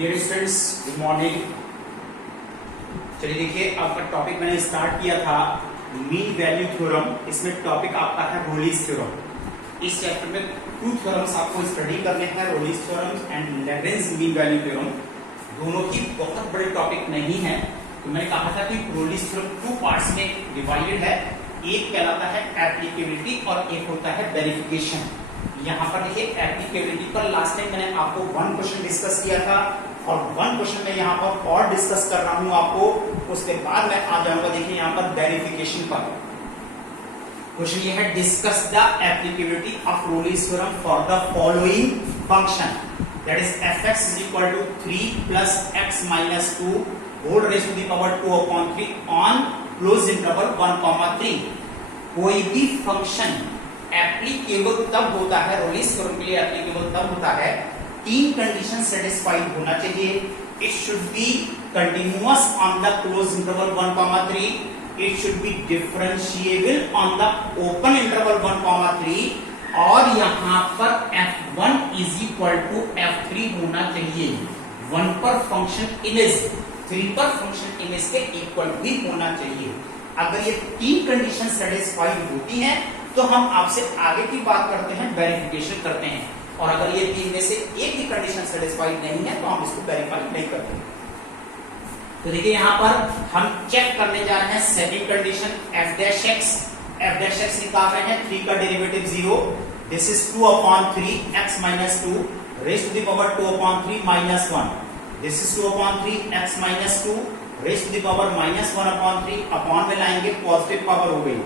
Dear students, good morning. चलिए देखिए, आपका टॉपिक मैंने स्टार्ट किया था मीन वैल्यू थ्योरम। इसमें टॉपिक आपका है रोलीज थ्योरम। इस चैप्टर में 2 थ्योरम्स आपको स्टडी करने हैं, Rolle's theorem and Lagrange mean value theorem. दोनों ही बहुत बड़े टॉपिक नहीं है, तो मैंने कहा था कि रोलीज थ्योरम 2 पार्ट्स में डिवाइडेड है। एक कहलाता है एप्लीकेबिलिटी और एक होता है वेरिफिकेशन। यहाँ पर देखिए एप्लीकेबिलिटी पर लास्ट टाइम मैंने आपको 1 क्वेश्चन डिस्कस किया था और 1 क्वेश्चन में यहाँ पर और डिस्कस कर रहा हूँ आपको। उसके बाद मैं आ जाऊंगा देखिए यहाँ पर वेरिफिकेशन पर। क्वेश्चन ये है, discuss the applicability of Rolle's theorem for the following function, that is fx is equal to 3 plus x minus 2 whole raised to the power 2/3 on close interval 1,3। कोई भी फंक्शन एप्लीकेबल तब होता है, रोलीज theorem के लिए applicable तब होता है, 3 कंडीशन सेटिस्फाइड होना चाहिए। It should be continuous on the close interval 1,3, it should be differentiable on the open interval 1,3 और यहां पर f1 is equal to f3 होना चाहिए। 1 पर फंक्शन इमेज 3 पर फंक्शन इमेज के इक्वल भी होना चाहिए। अगर ये 3 कंडीशन सेटिस्फाइड होती हैं तो हम आपसे आगे की बात करते हैं, वेरिफिकेशन करते हैं। और अगर ये 3 में से एक भी कंडीशन सेटिस्फाइड नहीं है तो हम इसको वेरीफाई नहीं करते। तो देखिए यहां पर हम चेक करने जा रहे हैं सेकंड कंडीशन f'(x) निकाल रहे हैं। 3 का derivative 0, this is 2/3 x minus 2 raised to the power 2/3 minus 1, this is 2/3 x minus 2 raised to the power -1/3, upon में लाएंगे पॉजिटिव पावर हो गई।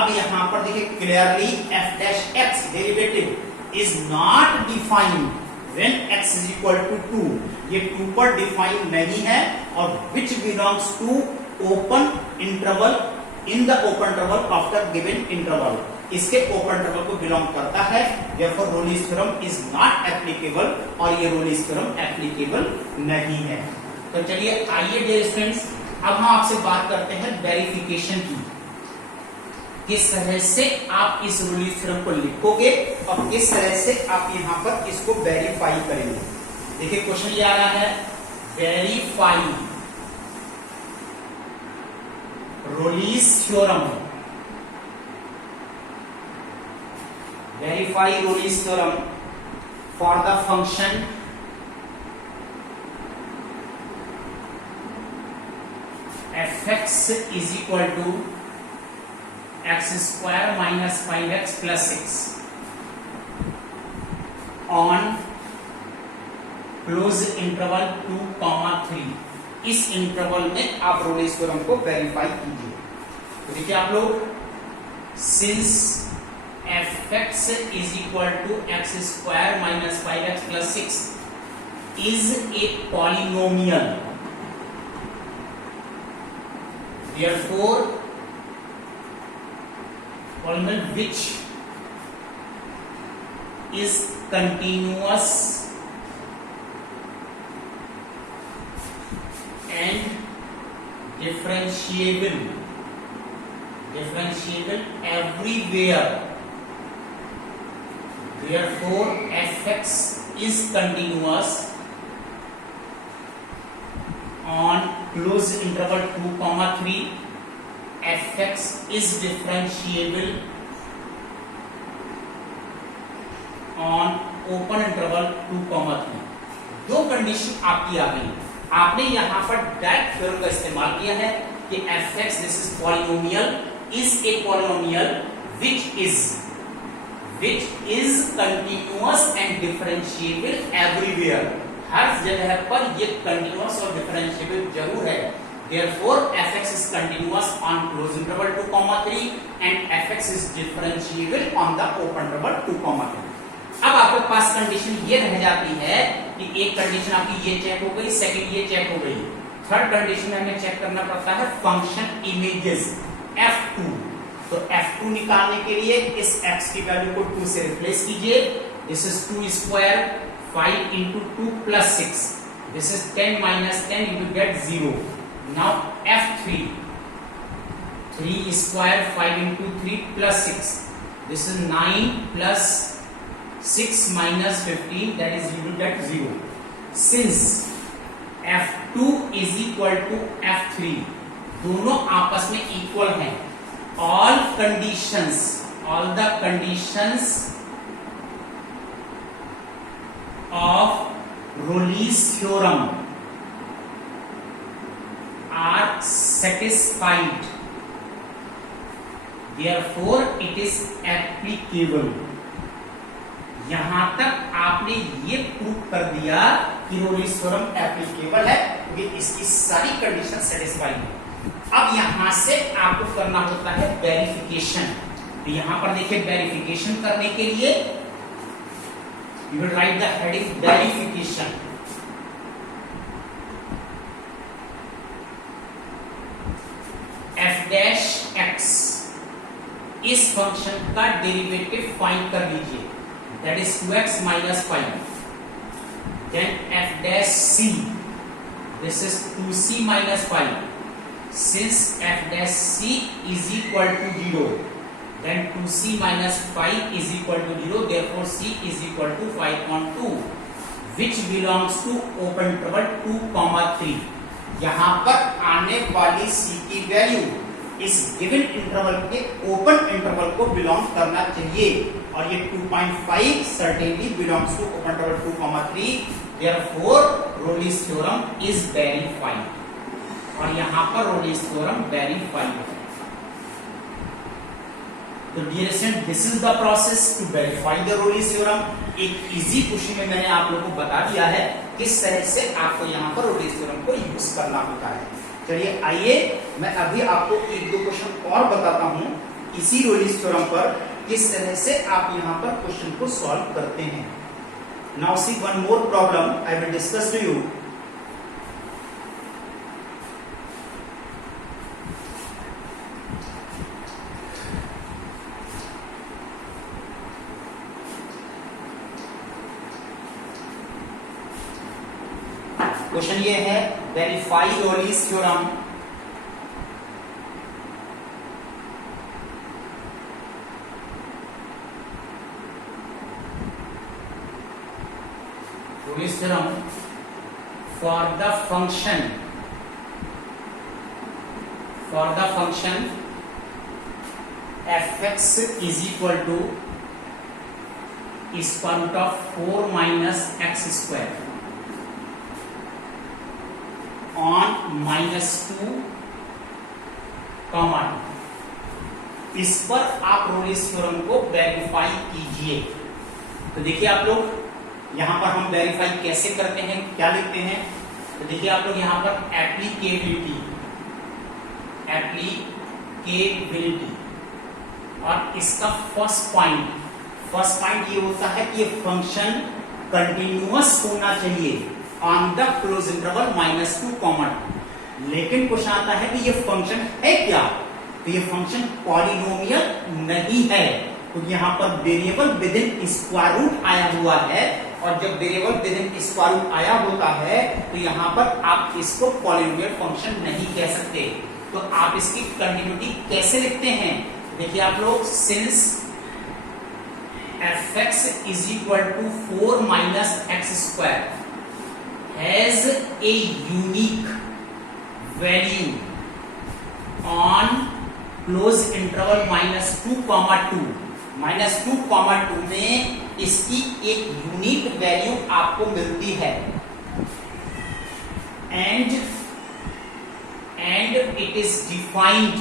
अब यहां पर देखिए clearly f'(x) derivative is not defined when x is equal to 2। ये 2 पर डिफाइन नहीं है और which belongs to open interval in the open interval after given interval, इसके ओपन इंटरवल को बिलोंग करता है। therefore Rolle's theorem is not applicable और ये रोलीज थ्योरम एप्लीकेबल नहीं है। तो चलिए आइए डियर स्टूडेंट्स, अब हम आपसे बात करते हैं वेरिफिकेशन की। किस तरह से आप इस रोलीज थ्योरम को लिखोगे और किस तरह से आप यहां पर इसको वेरीफाई करेंगे। देखिए क्वेश्चन ये आ रहा है, verify Rolle's theorem, verify Rolle's theorem for the function f(x) is equal to x² minus 5x plus 6 on close interval 2,3। इस इंटरवल में आप रोलीज थ्योरम को वेरीफाई कीजिए। तो देखिए आप लोग, since f(x) is equal to x² minus 5x plus 6 is a polynomial, therefore polynomial which is continuous and differentiable everywhere, therefore f(x) is continuous on close interval 2,3, f(x) is differentiable on open interval 2,3। 2 condition आपकी आ गई। आपने यहां पर direct theorem का इस्तेमाल किया है कि f(x) this is polynomial, is a polynomial which is continuous and differentiable everywhere। हर जगह पर ये कंटिन्यूअस और डिफरेंशिएबल जरूर है। therefore f(x) is continuous on close interval 2,3 and f(x) is differentiable on the open interval 2,3। अब आपके पास कंडीशन ये रह जाती है कि एक कंडीशन आपकी ये चेक हो गई, सेकंड ये चेक हो गई, थर्ड कंडीशन में हमें चेक करना पड़ता है फंक्शन इमेजेस f2। तो f2 निकालने के लिए इस x की वैल्यू को 2 से रिप्लेस कीजिए। This is 2² 5 into 2 plus 6, this is 10 minus 10, you will get 0. Now f3, 3 square 5 into 3 plus 6, this is 9 plus 6 minus 15, that is you will get 0. Since F2 is equal to F3, दोनों आपस में equal हैं। All the conditions of Rolle's theorem are satisfied, therefore it is applicable। यहां तक आपने ये prove कर दिया कि रोलीज थ्योरम एप्लीकेबल है क्योंकि इसकी सारी कंडीशन सेटिस्फाई है। अब यहां से आपको करना होता है वेरिफिकेशन। तो यहां पर देखिए वेरिफिकेशन करने के लिए you will write the heading verification. F dash x, इस फंक्शन का डेरिवेटिव फाइंड कर लीजिए, that is 2x minus 5, then f dash c, this is 2c minus 5, since f dash c is equal to 0, then 2c minus 5 is equal to 0, therefore c is equal to 5.2, which belongs to open interval 2, 3। यहां पर आने वाली c की value इस given interval के open interval को belong करना चाहिए, और ये 2.5 certainly belongs to open interval 2, 3, therefore Rolle's theorem is verified, और यहां पर Rolle's theorem verified है। तो dear student, this is the process to verify the Rolle's theorem। एक इजी क्वेश्चन में मैंने आप लोगों को बता दिया है किस तरह से आपको यहां पर Rolle's theorem को यूज करना होता है। चलिए आइए मैं अभी आपको एक दो क्वेश्चन और बताता हूं इसी Rolle's theorem पर किस तरह से आप यहां पर क्वेश्चन को सॉल्व करते हैं। Now see one more problem I will discuss to you. Question ये है, verify Rolle's theorem Rolle's theorem for the function fx is equal to square root of 4 minus x square on -2, 2। इस पर आप Rolle's theorem को verify कीजिए। तो देखिए आप लोग यहां पर हम वेरीफाई कैसे करते हैं, क्या लिखते हैं। तो देखिए आप लोग यहां पर एप्लीकेबिलिटी और इसका फर्स्ट पॉइंट ये होता है कि ये फंक्शन कंटिन्यूअस होना चाहिए ऑन द क्लोज इंटरवल -2, 2। लेकिन क्वेश्चन आता है कि ये फंक्शन है क्या, तो ये फंक्शन पॉलिनोमियल नहीं है, क्योंकि यहां पर variable within square root आया हुआ है, और जब variable within square root आया होता है तो यहां पर आप इसको पॉलिनोमियल फंक्शन नहीं कह सकते। तो आप इसकी कंटिन्यूटी कैसे लिखते हैं, देखिए आप लोग, since fx is equal to 4 minus x square has a unique value on close interval -2, 2। -2, 2 में इसकी एक यूनिक वैल्यू आपको मिलती है, and it is defined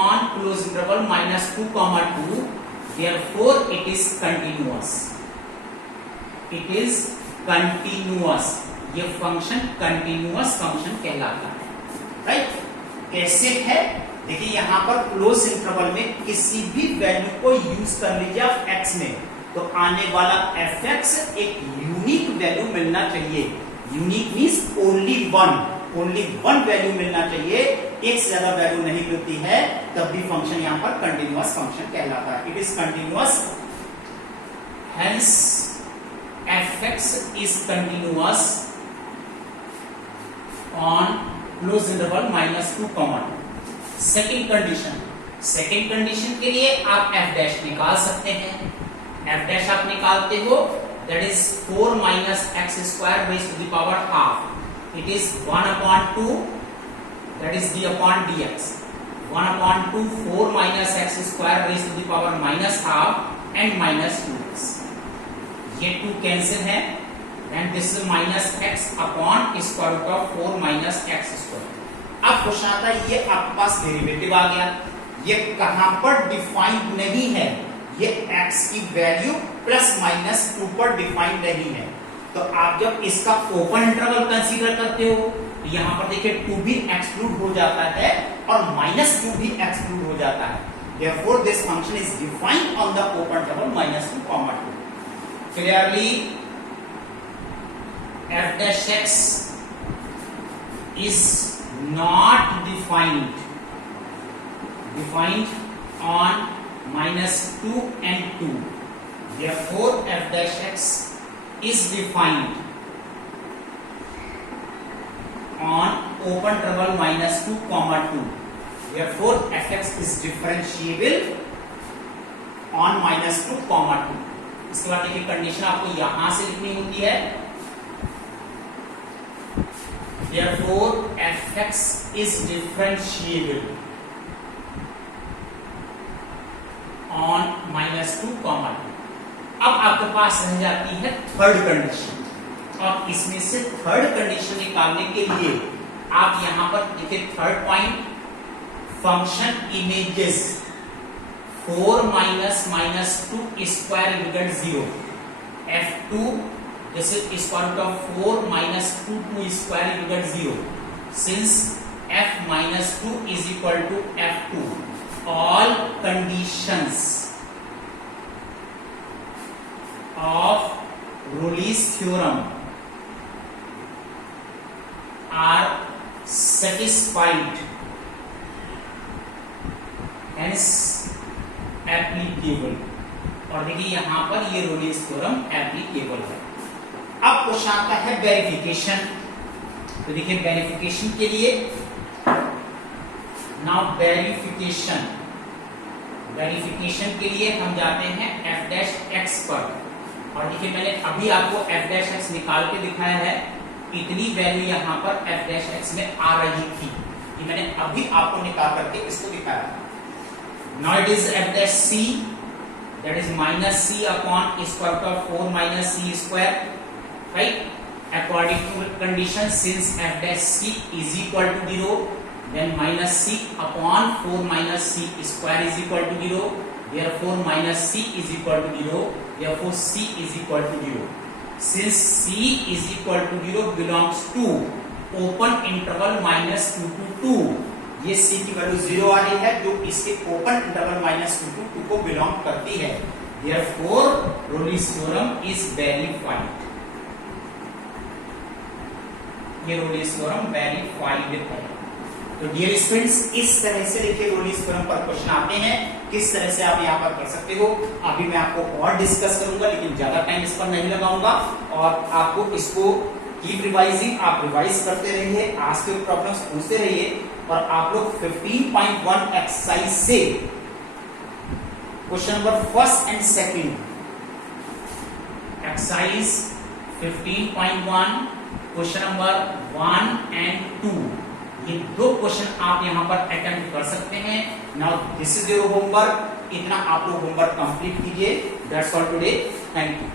on close interval -2, 2। therefore it is continuous, ये फंक्शन कंटिन्यूअस फंक्शन कहलाता है, right. कैसे है, देखिए यहां पर क्लोज इंटरवल में किसी भी वैल्यू को यूज कर लीजिए आप x में, तो आने वाला fx एक यूनिक वैल्यू मिलना चाहिए। Unique means only one value मिलना चाहिए, एक से ज्यादा वैल्यू नहीं मिलती है, तब भी फंक्शन यहां पर कंटिन्यूअस फंक्शन कहलाता है। It is continuous, hence fx is continuous on close interval -2, 2। Second condition के लिए आप f डैश निकाल सकते हैं। f डैश आप निकालते हो that is 4 minus x square raised to the power half. It is 1 upon 2, that is d upon dx. 1 upon 2 4 minus x square raised to the power minus half and minus 2x. ये 2 cancel है and this is minus x upon square root of 4 minus x square. अब question आता है ये आपके पास derivative आ गया, ये कहां पर डिफाइंड नहीं है, ये x की वैल्यू प्लस माइनस 2 पर डिफाइंड नहीं है। तो आप जब इसका ओपन इंटरवल कंसीडर करते हो तो यहां पर देखिए 2 भी एक्सक्लूड हो जाता है और माइनस 2 भी एक्सक्लूड हो जाता है। Therefore this function is defined on the open interval -2, 2. Clearly f dash x is not defined on -2 and 2. Therefore f dash x is defined on open interval -2, 2. Therefore fx is differentiable on -2, 2. इसके बाद देखिए condition आपको यहां से लिखनी होती है। Therefore fx is differentiable on -2, 2. अब आपके पास रह जाती है थर्ड कंडीशन और इसमें से थर्ड कंडीशन निकालने के लिए आप यहां पर देखिए third point function images 4 minus -2 square equal 0. f2 this is square root of 4 minus 2 square equal 0. Since f minus 2 is equal to f2, all conditions of Rolle's theorem are satisfied, hence applicable. और देखिए यहां पर ये Rolle's theorem applicable है। अब question आता है verification. तो देखिए वेरिफिकेशन के लिए नाउ वेरिफिकेशन के लिए हम जाते हैं f डैश x पर और देखिए मैंने अभी आपको f डैश x निकाल के दिखाया है, इतनी वैल्यू यहां पर f डैश x में आ रही थी, ये मैंने अभी आपको निकाल करके इसको दिखाया था। Now it is f dash c, that is minus c upon square root of 4 minus c square, right? According to condition, since f dash c is equal to 0, then minus c upon 4 minus c square is equal to 0. Therefore minus c is equal to 0. Therefore c is equal to 0. Since c is equal to 0 belongs to open interval -2 to 2. ये c की value 0 आ रही है जो इसके open interval -2 to 2 को belong करती है। Therefore Rolle's theorem is verified. ये Rolle's theorem verified है। तो डियर स्टूडेंट्स इस तरह से देखिए Rolle's theorem पर क्वेश्चन आते हैं, किस तरह से आप यहाँ पर कर सकते हो अभी मैं आपको और डिस्कस करूंगा, लेकिन ज्यादा टाइम इस पर नहीं लगाऊंगा और आपको इसको कीप रिवाइजिंग, आप रिवाइज करते रहिए, आज के प्रॉब्लम्स पूछते रहिए और आप लोग 15.1 एक्सरसाइज से question number first and second, exercise 15.1 question number 1 and 2, ये दो क्वेश्चन आप यहां पर अटेम्प्ट कर सकते हैं। Now this is your homework, इतना आप लोग होमवर्क कंप्लीट कीजिए। That's all today, thank you.